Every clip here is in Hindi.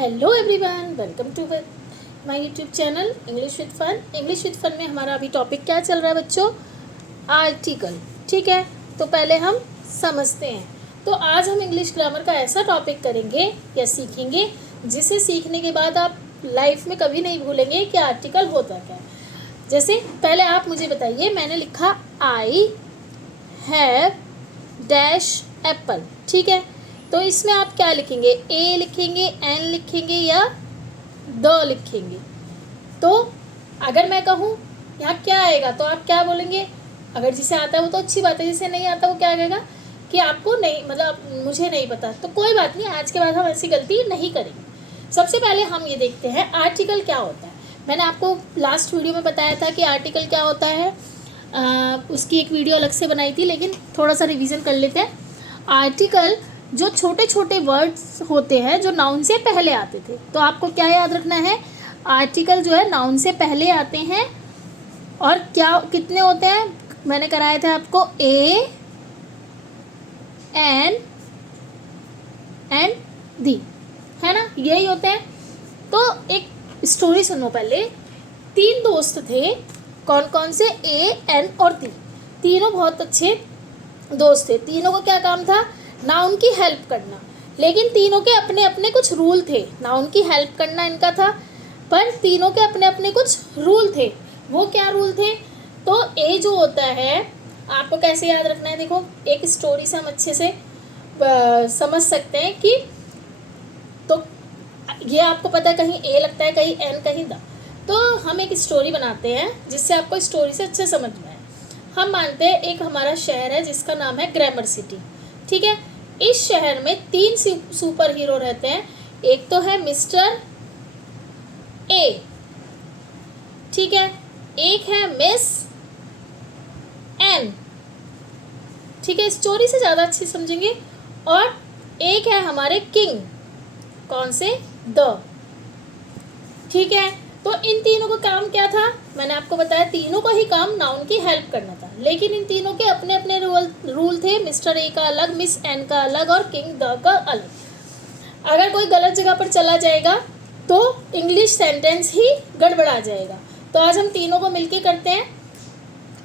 Hello everyone, welcome to my YouTube channel English with fun. English with fun में हमारा अभी टॉपिक क्या चल रहा है बच्चों? आर्टिकल। ठीक है, तो पहले हम समझते हैं। तो आज हम इंग्लिश ग्रामर का ऐसा टॉपिक करेंगे या सीखेंगे जिसे सीखने के बाद आप लाइफ में कभी नहीं भूलेंगे कि आर्टिकल होता क्या है। जैसे पहले आप मुझे बताइए, मैंने लिखा आई हैव डैश एप्पल। ठीक है, तो इसमें आप क्या लिखेंगे? ए लिखेंगे, एन लिखेंगे या द लिखेंगे? तो अगर मैं कहूँ यहाँ क्या आएगा तो आप क्या बोलेंगे? अगर जिसे आता है वो तो अच्छी बात है, जिसे नहीं आता वो क्या कहेगा कि आपको नहीं, मतलब मुझे नहीं पता। तो कोई बात नहीं, आज के बाद हम ऐसी गलती नहीं करेंगे। सबसे पहले हम ये देखते हैं आर्टिकल क्या होता है। मैंने आपको लास्ट वीडियो में बताया था कि आर्टिकल क्या होता है। उसकी एक वीडियो अलग से बनाई थी, लेकिन थोड़ा सा रिवीजन कर लेते हैं। आर्टिकल जो छोटे छोटे वर्ड्स होते हैं जो नाउन से पहले आते थे। तो आपको क्या याद रखना है? आर्टिकल जो है नाउन से पहले आते हैं। और क्या कितने होते हैं? मैंने कराए थे आपको ए, एन एंड दी, है ना? यही होते हैं। तो एक स्टोरी सुनो पहले। 3 दोस्त थे। कौन कौन से? ए, एन और दी। तीनों बहुत अच्छे दोस्त थे। तीनों को क्या काम था? नाउन की हेल्प करना। लेकिन तीनों के अपने अपने कुछ रूल थे। नाउन की हेल्प करना इनका था, पर तीनों के अपने अपने कुछ रूल थे। वो क्या रूल थे? तो ए जो होता है, आपको कैसे याद रखना है? देखो, एक स्टोरी से हम अच्छे से समझ सकते हैं कि तो ये आपको पता है कहीं ए लगता है, कहीं एन, कहीं द। तो हम एक स्टोरी बनाते हैं जिससे आपको स्टोरी से अच्छे समझ में आए। हम मानते हैं एक हमारा शहर है जिसका नाम है ग्रामर सिटी। ठीक है, इस शहर में 3 सुपर हीरो रहते हैं। एक तो है मिस्टर ए, ठीक है, एक है मिस एन, ठीक है, स्टोरी से ज़्यादा अच्छी समझेंगे, और एक है हमारे किंग। कौन से? द। ठीक है, तो इन तीनों का काम क्या था? मैंने आपको बताया तीनों का ही काम नाउन की हेल्प करना था, लेकिन इन तीनों के अपने अपने रूल थे। मिस्टर ए का अलग, मिस एन का अलग और किंग द का अलग। अगर कोई गलत जगह पर चला जाएगा तो इंग्लिश सेंटेंस ही गड़बड़ा जाएगा। तो आज हम तीनों को मिलके करते हैं।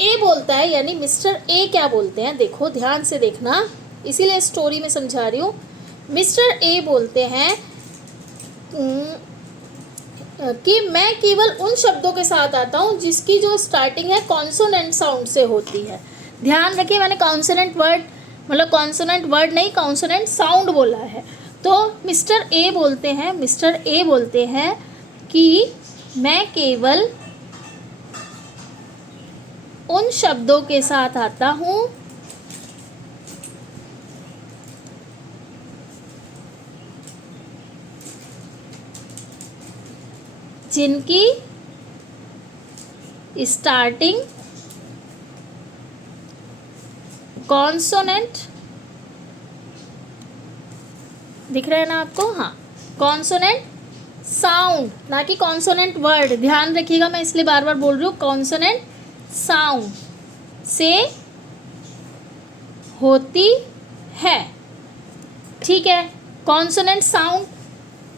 ए बोलता है, यानी मिस्टर ए क्या बोलते हैं? देखो ध्यान से देखना, इसीलिए स्टोरी में समझा रही हूँ। मिस्टर ए बोलते हैं कि मैं केवल उन शब्दों के साथ आता हूँ जिसकी जो स्टार्टिंग है कॉन्सोनेंट साउंड से होती है। ध्यान रखिए, मैंने कॉन्सोनेंट वर्ड मतलब कॉन्सोनेंट वर्ड नहीं, कॉन्सोनेंट साउंड बोला है। तो मिस्टर ए बोलते हैं कि मैं केवल उन शब्दों के साथ आता हूँ जिनकी स्टार्टिंग कॉन्सोनेंट, दिख रहा है ना आपको? हाँ, कॉन्सोनेंट साउंड, ना कि कॉन्सोनेंट वर्ड। ध्यान रखिएगा, मैं इसलिए बार बार बोल रही हूँ, कॉन्सोनेंट साउंड से होती है। ठीक है, कॉन्सोनेंट साउंड,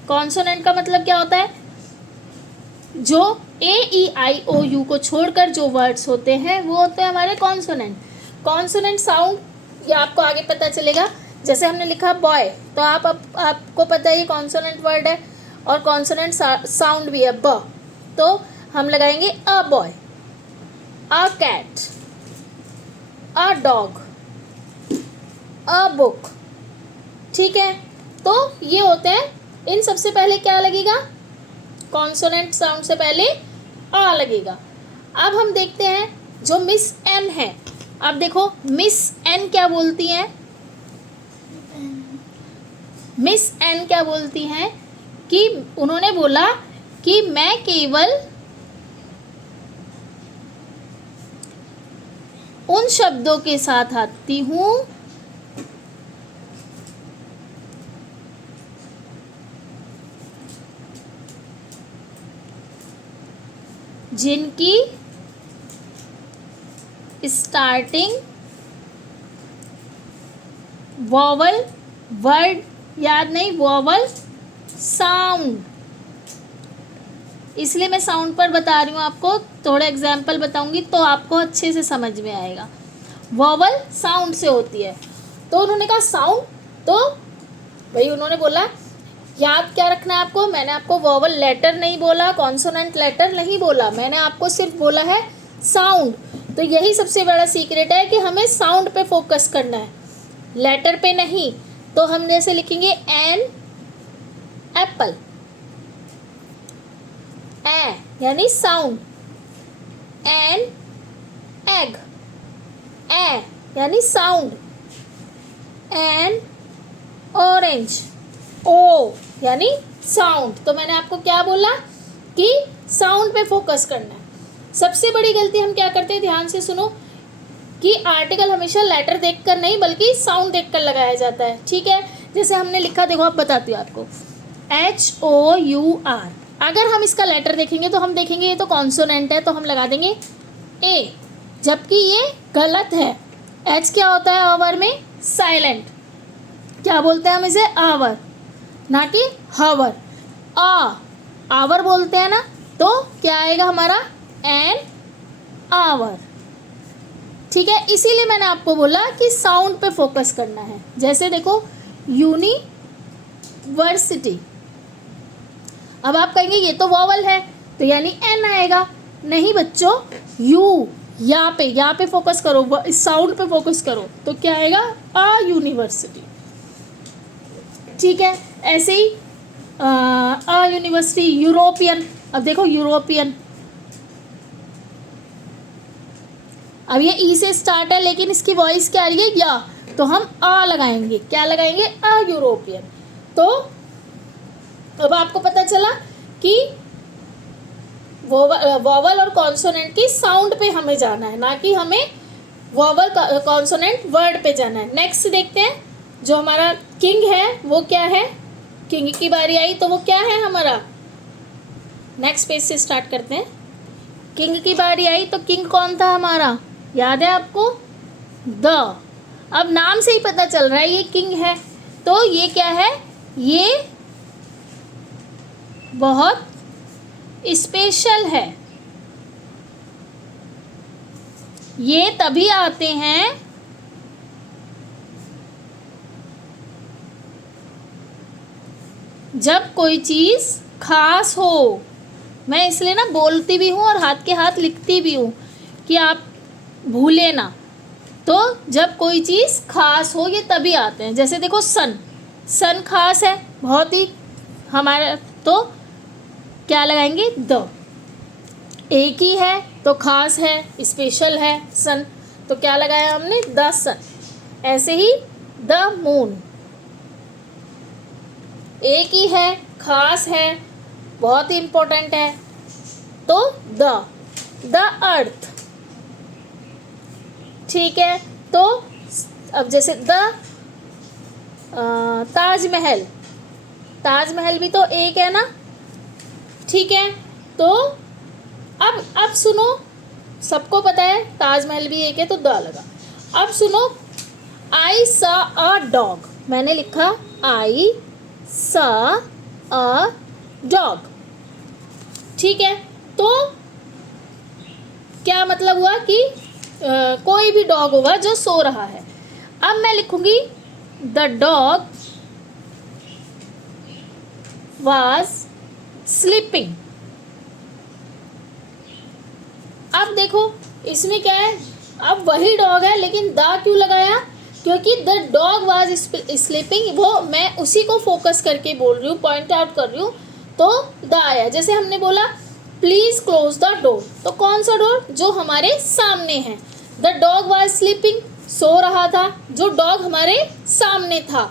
कॉन्सोनेंट का मतलब क्या होता है? जो ए ई आई ओ यू को छोड़कर जो वर्ड्स होते हैं वो होते हैं हमारे कॉन्सोनेंट। कॉन्सोनेंट साउंड, ये आपको आगे पता चलेगा। जैसे हमने लिखा बॉय, तो आपको पता है ये कॉन्सोनेंट वर्ड है, और कॉन्सोनेंट साउंड भी है ब। तो हम लगाएंगे a boy, a cat, a dog, a book. ठीक है, तो ये होते हैं। इन सबसे पहले क्या लगेगा? कॉन्सोनेंट साउंड से पहले आ लगेगा। अब हम देखते हैं जो मिस एन है। अब देखो मिस एन क्या बोलती हैं? मिस एन क्या बोलती हैं कि उन्होंने बोला कि मैं केवल उन शब्दों के साथ आती हूँ जिनकी स्टार्टिंग वॉवल, वर्ड याद नहीं, वॉवल साउंड, इसलिए मैं साउंड पर बता रही हूँ आपको, थोड़ा एग्जाम्पल बताऊंगी तो आपको अच्छे से समझ में आएगा। वॉवल साउंड से होती है, तो उन्होंने कहा साउंड, तो भाई उन्होंने बोला याद क्या रखना है आपको, मैंने आपको वॉवल लेटर नहीं बोला, कॉन्सोनेंट लेटर नहीं बोला, मैंने आपको सिर्फ बोला है साउंड। तो यही सबसे बड़ा सीक्रेट है कि हमें साउंड पे फोकस करना है, लेटर पे नहीं। तो हम जैसे लिखेंगे एन एप्पल, ए यानी साउंड, एन एग, ए यानी साउंड, एन ऑरेंज, ओ यानी साउंड। तो मैंने आपको क्या बोला कि साउंड पे फोकस करना है। सबसे बड़ी गलती हम क्या करते हैं, ध्यान से सुनो, कि आर्टिकल हमेशा लेटर देखकर नहीं बल्कि साउंड देखकर लगाया जाता है। ठीक है, जैसे हमने लिखा, देखो अब बताती हूँ आपको, HOUR, अगर हम इसका लेटर देखेंगे तो हम देखेंगे ये तो कॉन्सोनेंट है, तो हम लगा देंगे ए, जबकि ये गलत है। एच क्या होता है आवर में, साइलेंट, क्या बोलते हैं हम इसे, आवर, ना कि हवर। आवर बोलते हैं ना, तो क्या आएगा हमारा, एन आवर। ठीक है, इसीलिए मैंने आपको बोला कि साउंड पे फोकस करना है। जैसे देखो यूनिवर्सिटी, अब आप कहेंगे ये तो वॉवल है तो यानी एन आएगा, नहीं बच्चों, यू, यहाँ पे फोकस करो, इस साउंड पे फोकस करो, तो क्या आएगा, आ यूनिवर्सिटी। ठीक है, ऐसे ही आ यूनिवर्सिटी, यूरोपियन, अब देखो यूरोपियन, अब ये ई से स्टार्ट है लेकिन इसकी वॉइस क्या आ रही है, या, तो हम आ लगाएंगे, क्या लगाएंगे, आ यूरोपियन। तो अब आपको पता चला कि वॉवल और कॉन्सोनेंट की साउंड पे हमें जाना है, ना कि हमें वॉवल कॉन्सोनेंट वर्ड पे जाना है। नेक्स्ट देखते हैं, जो हमारा किंग है वो क्या है, किंग की बारी आई तो वो क्या है हमारा, नेक्स्ट पेज से स्टार्ट करते हैं। किंग की बारी आई तो किंग कौन था हमारा, याद है आपको, द। अब नाम से ही पता चल रहा है ये किंग है, तो ये क्या है, ये बहुत स्पेशल है। ये तभी आते हैं जब कोई चीज़ खास हो। मैं इसलिए ना बोलती भी हूँ और हाथ के हाथ लिखती भी हूँ कि आप भूले ना। तो जब कोई चीज़ खास हो ये तभी आते हैं। जैसे देखो सन, सन खास है बहुत ही हमारा, तो क्या लगाएंगे, द। एक ही है तो खास है, स्पेशल है सन, तो क्या लगाया हमने, द सन। ऐसे ही द मून, एक ही है, खास है, बहुत ही इम्पोर्टेंट है, तो द अर्थ। ठीक है, तो अब जैसे ताजमहल, ताजमहल भी तो एक है ना। ठीक है, तो अब सुनो, सबको पता है ताजमहल भी एक है तो द लगा। अब सुनो, आई सा अ डॉग, मैंने लिखा आई सा अ डॉग। ठीक है, तो क्या मतलब हुआ कि कोई भी डॉग होगा जो सो रहा है। अब मैं लिखूंगी द डॉग वाज स्लीपिंग। अब देखो इसमें क्या है, अब वही डॉग है लेकिन द क्यों लगाया, क्योंकि द डॉग वाज स्लीपिंग, वो मैं उसी को फोकस करके बोल रही हूँ, पॉइंट आउट कर रही हूँ, तो द आया। जैसे हमने बोला प्लीज क्लोज द डोर, तो कौन सा डोर, जो हमारे सामने है। द डॉग वाज स्लीपिंग, सो रहा था, जो डॉग हमारे सामने था।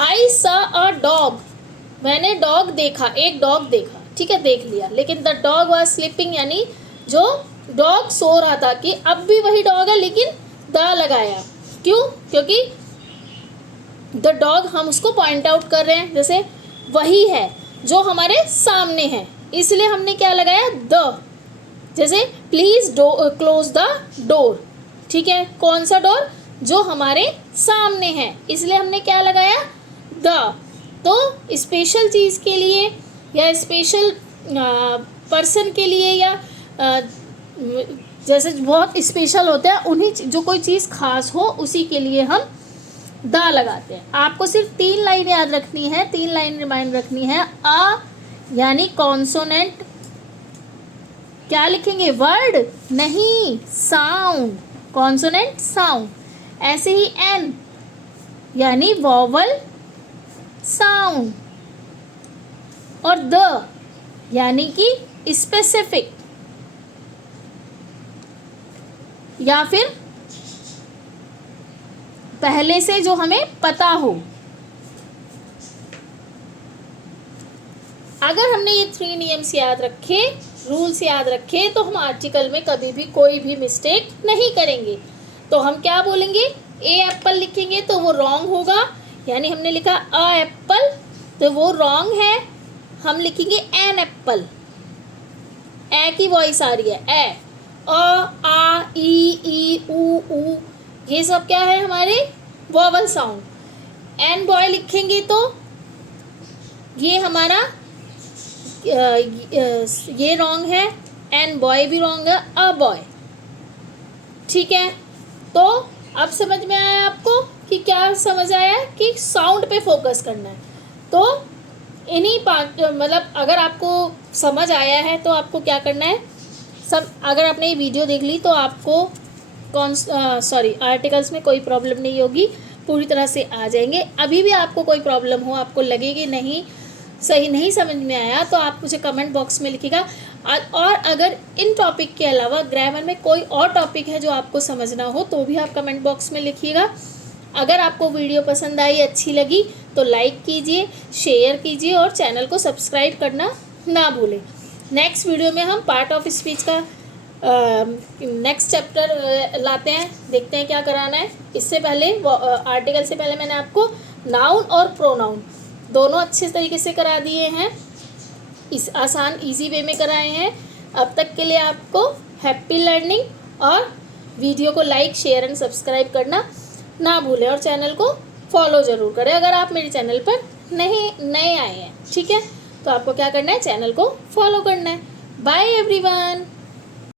आई सा अ डॉग, मैंने डॉग देखा, एक डॉग देखा, ठीक है, देख लिया, लेकिन द डॉग वाज स्लीपिंग यानी जो डॉग सो रहा था, कि अब भी वही डॉग है लेकिन द लगाया, क्यों, क्योंकि द डॉग हम उसको पॉइंट आउट कर रहे हैं, जैसे वही है जो हमारे सामने है, इसलिए हमने क्या लगाया, द। जैसे प्लीज क्लोज द डोर, ठीक है, कौन सा डोर, जो हमारे सामने है, इसलिए हमने क्या लगाया, द। तो स्पेशल चीज़ के लिए या स्पेशल पर्सन के लिए या जैसे बहुत स्पेशल होता है उन्हीं जो कोई चीज़ खास हो उसी के लिए हम द लगाते हैं। आपको सिर्फ 3 लाइन याद रखनी है, 3 लाइन रिमाइंड रखनी है। अ यानी कॉन्सोनेंट, क्या लिखेंगे? वर्ड नहीं, साउंड, कॉन्सोनेंट साउंड। ऐसे ही एन यानी वॉवल साउंड, और द यानी कि स्पेसिफिक या फिर पहले से जो हमें पता हो। अगर हमने ये 3 नियम्स याद रखे, रूल्स याद रखे, तो हम आर्टिकल में कभी भी कोई भी मिस्टेक नहीं करेंगे। तो हम क्या बोलेंगे? ए एप्पल लिखेंगे तो वो रॉन्ग होगा, यानी हमने लिखा अ एप्पल तो वो रॉन्ग है। हम लिखेंगे एन एप्पल, ए की वॉइस आ रही है, ए। अ आ ई ऊ ये सब क्या है? हमारे वॉवल साउंड। एन बॉय लिखेंगे तो ये हमारा ये रॉन्ग है, एन बॉय भी रॉन्ग है, अ बॉय। ठीक है, तो अब समझ में आया आपको कि क्या समझ आया कि साउंड पे फोकस करना है। तो इन्हीं 5 मतलब अगर आपको समझ आया है तो आपको क्या करना है, अगर आपने ये वीडियो देख ली तो आपको आर्टिकल्स में कोई प्रॉब्लम नहीं होगी, पूरी तरह से आ जाएंगे। अभी भी आपको कोई प्रॉब्लम हो, आपको लगे कि नहीं सही नहीं समझ में आया, तो आप मुझे कमेंट बॉक्स में लिखिएगा। और अगर इन टॉपिक के अलावा ग्रामर में कोई और टॉपिक है जो आपको समझना हो तो भी आप कमेंट बॉक्स में लिखिएगा। अगर आपको वीडियो पसंद आई, अच्छी लगी तो लाइक कीजिए, शेयर कीजिए और चैनल को सब्सक्राइब करना ना भूलें। नेक्स्ट वीडियो में हम पार्ट ऑफ स्पीच का नेक्स्ट चैप्टर लाते हैं, देखते हैं क्या कराना है। इससे पहले आर्टिकल से पहले मैंने आपको नाउन और प्रोनाउन दोनों अच्छे तरीके से करा दिए हैं, इस आसान इजी वे में कराए हैं। अब तक के लिए आपको हैप्पी लर्निंग, और वीडियो को लाइक, शेयर एंड सब्सक्राइब करना ना भूलें, और चैनल को फॉलो ज़रूर करें अगर आप मेरे चैनल पर नए आए हैं। ठीक है, तो आपको क्या करना है? चैनल को फॉलो करना है। Bye everyone.